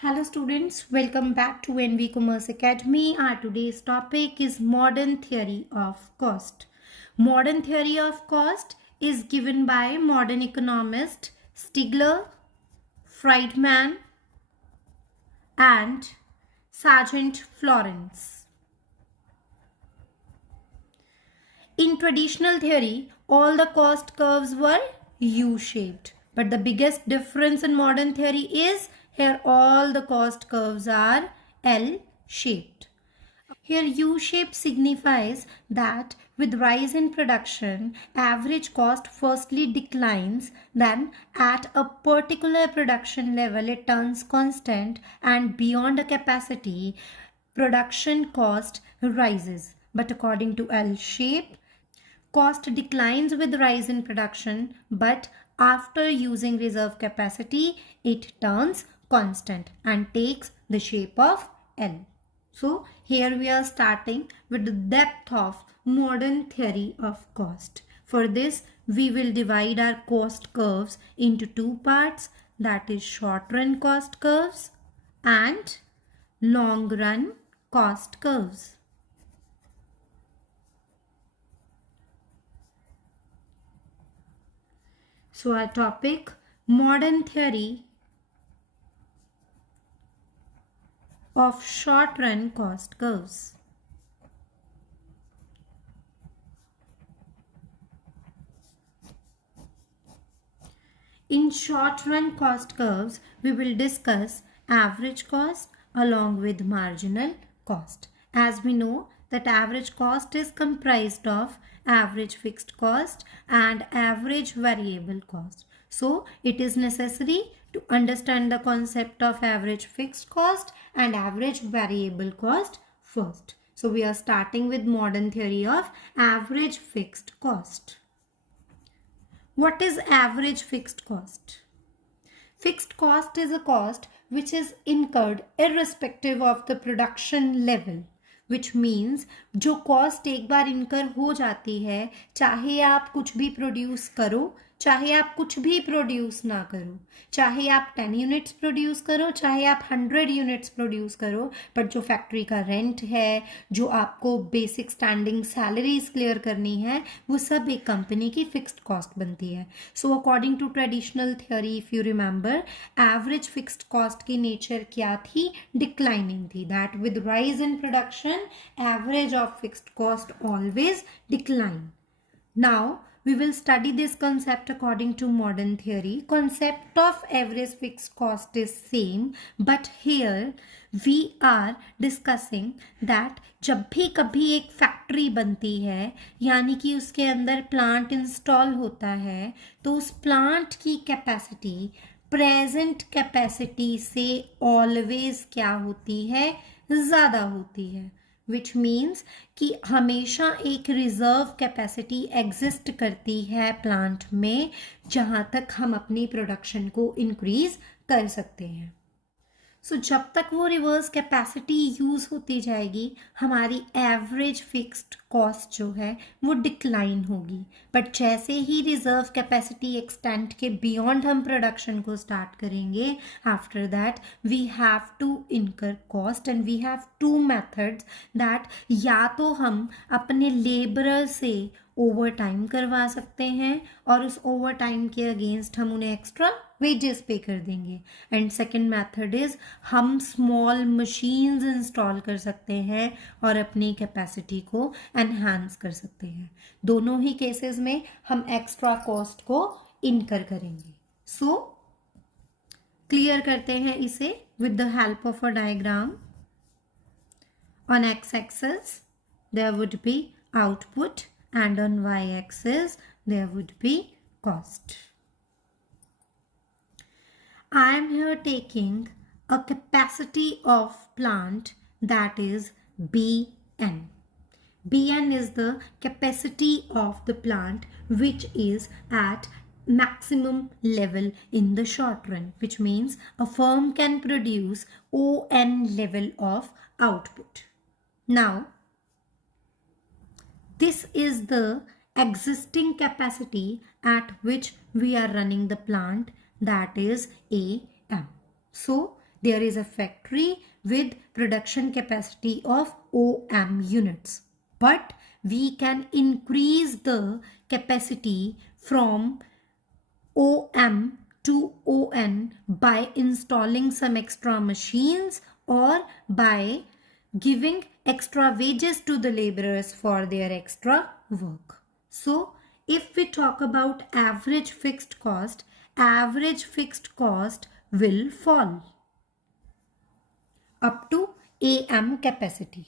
Hello students, welcome back to NV Commerce Academy. Our today's topic is modern theory of cost. Modern theory of cost is given by modern economist Stigler, Friedman and Sargent Florence. In traditional theory, all the cost curves were U-shaped. But the biggest difference in modern theory is here all the cost curves are L-shaped. Here U-shape signifies that with rise in production, average cost firstly declines, then at a particular production level it turns constant, and beyond a capacity, production cost rises. But according to L-shape, cost declines with rise in production, but after using reserve capacity, it turns constant and takes the shape of L. So here we are starting with the depth of modern theory of cost. For this, we will divide our cost curves into two parts, that is short run cost curves and long run cost curves. So our topic, modern theory of short run cost curves. In short run cost curves, we will discuss average cost along with marginal cost. As we know that average cost is comprised of average fixed cost and average variable cost. So it is necessary to understand the concept of average fixed cost and average variable cost first. So we are starting with modern theory of average fixed cost. What is average fixed cost? Fixed cost is a cost which is incurred irrespective of the production level, which means जो cost एक बार incur हो जाती है, चाहे आप कुछ भी produce करो, चाहे आप कुछ भी प्रोड्यूस ना करो, चाहे आप 10 यूनिट्स प्रोड्यूस करो, चाहे आप 100 यूनिट्स प्रोड्यूस करो, बट जो फैक्ट्री का रेंट है, जो आपको बेसिक स्टैंडिंग सैलरीज क्लियर करनी है, वो सब एक कंपनी की फिक्स्ड कॉस्ट बनती है. So according to traditional theory, if you remember, average fixed cost की नेचर क्या थी? डिक्लाइनिंग थी. That with rise in production, average of fixed cost always decline. Now we will study this concept according to modern theory. Concept of average fixed cost is same, but here we are discussing that जब भी कभी एक factory बनती है, यानी कि उसके अंदर प्लांट इंस्टॉल होता है, तो उस प्लांट की कैपेसिटी प्रेजेंट कैपेसिटी से ऑलवेज क्या होती है? ज़्यादा होती है. विच मीन्स कि हमेशा एक रिजर्व कैपेसिटी एग्जिस्ट करती है प्लांट में, जहाँ तक हम अपनी प्रोडक्शन को इंक्रीज कर सकते हैं. सो जब तक वो रिवर्स कैपेसिटी यूज़ होती जाएगी, हमारी एवरेज फिक्स्ड कॉस्ट जो है वो डिक्लाइन होगी. बट जैसे ही रिजर्व कैपेसिटी एक्सटेंड के बियॉन्ड हम प्रोडक्शन को स्टार्ट करेंगे, after that we have to incur cost and we have to methods. दैट या तो हम अपने लेबरर से ओवर टाइम करवा सकते हैं और उस ओवर टाइम के अगेंस्ट हम उन्हें एक्स्ट्रा वेजेस पे कर देंगे. एंड सेकेंड मेथड इज हम स्मॉल मशीन्स इंस्टॉल कर सकते हैं और अपनी कैपेसिटी को एनहांस कर सकते हैं. दोनों ही केसेस में हम एक्स्ट्रा कॉस्ट को इनकर करेंगे. सो क्लियर करते हैं इसे with the help of a diagram. On X axis there would be output and on y-axis there would be cost. I am here taking a capacity of plant that is Bn. Bn is the capacity of the plant which is at maximum level in the short run, which means a firm can produce On level of output. Now this is the existing capacity at which we are running the plant, that is AM. So There is a factory with production capacity of OM units, but we can increase the capacity from OM to ON by installing some extra machines or by giving extra wages to the laborers for their extra work. So, if we talk about average fixed cost will fall up to AM capacity.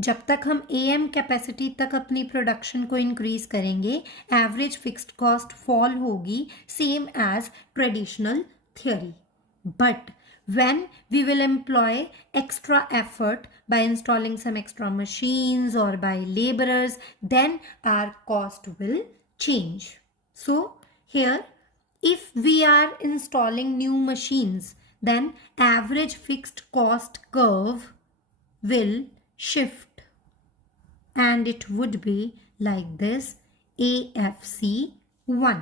जब तक हम AM capacity तक अपनी production को increase करेंगे average fixed cost fall होगी same as traditional theory. But when we will employ extra effort by installing some extra machines or by laborers, then our cost will change. So here, if we are installing new machines, then average fixed cost curve will shift and it would be like this AFC1.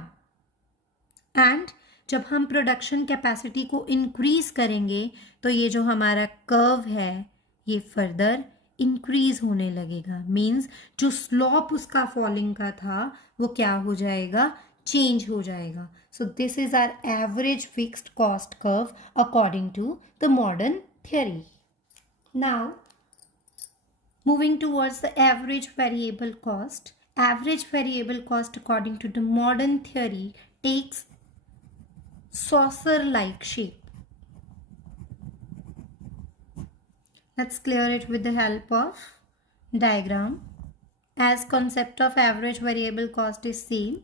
And जब हम production capacity को increase करेंगे तो ये जो हमारा curve है ये फर्दर इंक्रीज होने लगेगा. मीन्स जो स्लोप उसका फॉलिंग का था वो क्या हो जाएगा, चेंज हो जाएगा. So this is our average fixed cost curve according to the modern theory. Now moving towards the average variable cost. Average variable cost according to the modern theory takes saucer-like shape. Let's clear it with the help of diagram. As concept of average variable cost is same.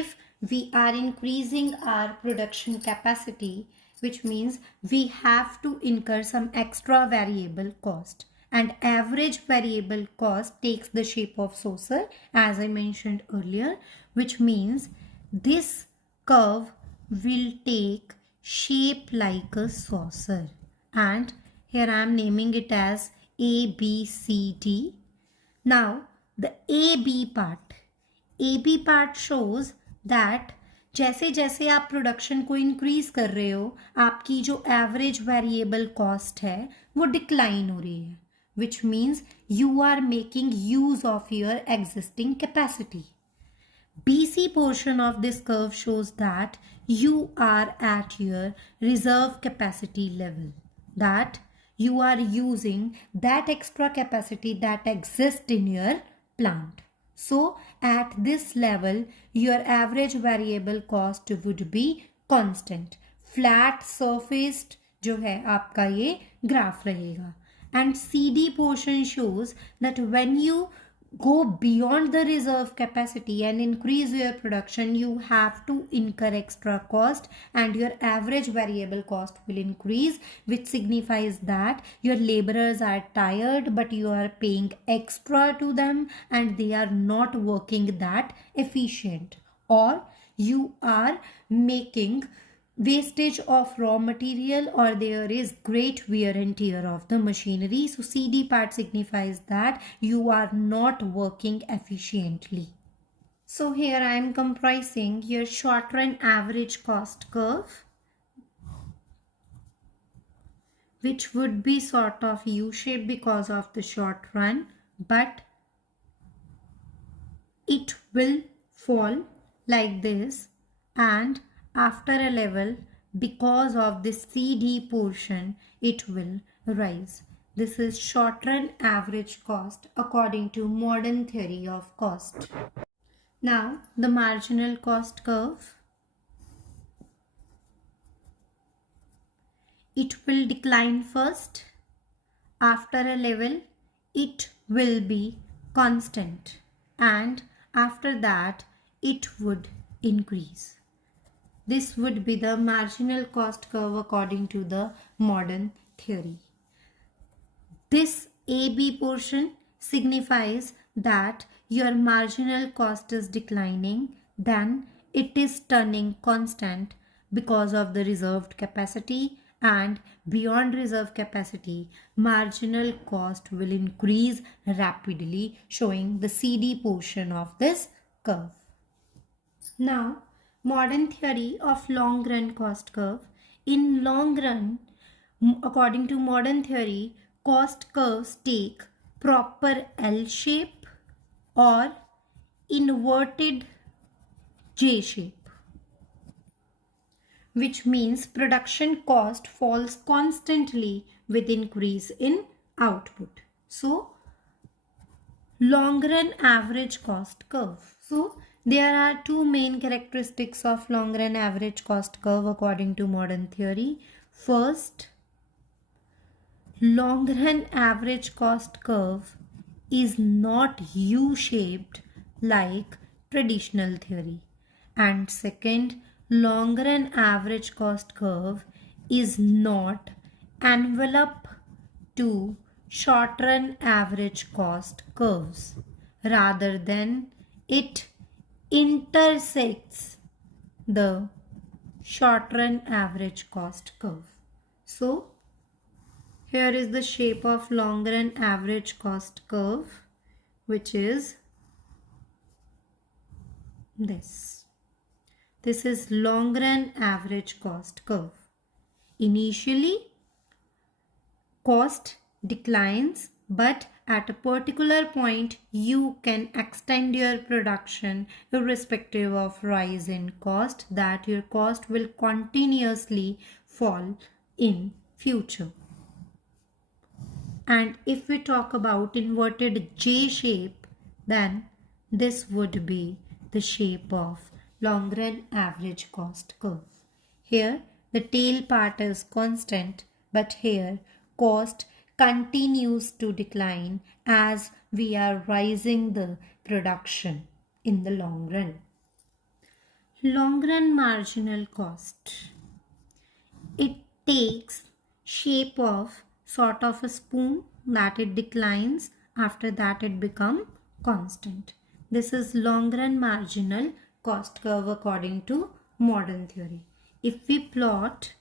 If we are increasing our production capacity, which means we have to incur some extra variable cost. And average variable cost takes the shape of saucer as I mentioned earlier, which means this curve will take shape like a saucer, and here I am naming it as ABCD. Now the AB part shows that जैसे जैसे आप production को increase कर रहे हो आपकी जो average variable cost है वो डिक्लाइन हो रही है, which means you are making use of your existing capacity. BC portion of this curve shows that you are at your reserve capacity level, that you are using that extra capacity that exists in your plant. So at this level your average variable cost would be constant. Flat surfaced जो है आपका ये graph रहेगा. And CD portion shows that when you go beyond the reserve capacity and increase your production, you have to incur extra cost and your average variable cost will increase, which signifies that your laborers are tired but you are paying extra to them and they are not working that efficient, or you are making wastage of raw material, or there is great wear and tear of the machinery. So CD part signifies that you are not working efficiently. So here I am comprising your short run average cost curve, which would be sort of U-shape because of the short run, but it will fall like this, and after a level because of this CD portion it will rise. This is short run average cost according to modern theory of cost. Now the marginal cost curve. It will decline first. After a level it will be constant, and after that it would increase. This would be the marginal cost curve according to the modern theory. This AB portion signifies that your marginal cost is declining, then it is turning constant because of the reserved capacity, and beyond reserve capacity, marginal cost will increase rapidly, showing the CD portion of this curve. Now, modern theory of long run cost curve. In long run, According to modern theory, cost curves take proper L shape or inverted J shape, which means production cost falls constantly with increase in output. So, long run average cost curve. So, there are two main characteristics of long run average cost curve according to modern theory. First, long run average cost curve is not U-shaped like traditional theory. And second, long run average cost curve is not envelope to short run average cost curves. Rather than it intersects the short run average cost curve. So here is the shape of long run average cost curve, which is this. This is long run average cost curve. Initially, cost declines, but at a particular point, you can extend your production irrespective of rise in cost, that your cost will continuously fall in future. And if we talk about inverted J shape, then this would be the shape of long run average cost curve. Here the tail part is constant, but here cost continues to decline as we are rising the production in the long run. Long run marginal cost. It takes shape of sort of a spoon that it declines, after that it become constant. This is long run marginal cost curve according to modern theory. If we plot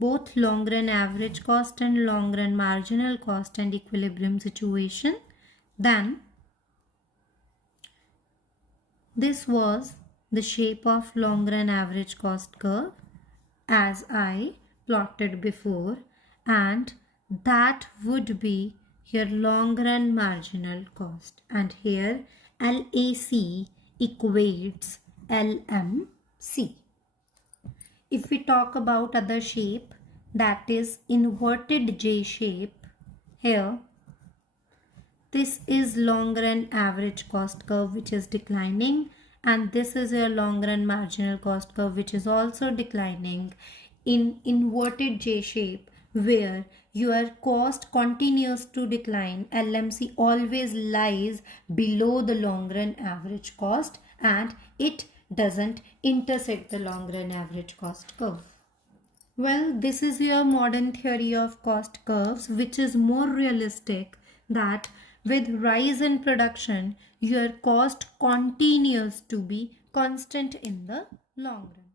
both long run average cost and long run marginal cost and equilibrium situation, then this was the shape of long run average cost curve as I plotted before, and that would be your long run marginal cost, and here LAC equates LMC. If we talk about other shape, that is inverted J shape, here this is long run average cost curve which is declining, and this is your long run marginal cost curve which is also declining in inverted J shape, where your cost continues to decline. LMC always lies below the long run average cost and it doesn't intersect the long run average cost curve. Well, this is your modern theory of cost curves, which is more realistic, that with rise in production, your cost continues to be constant in the long run.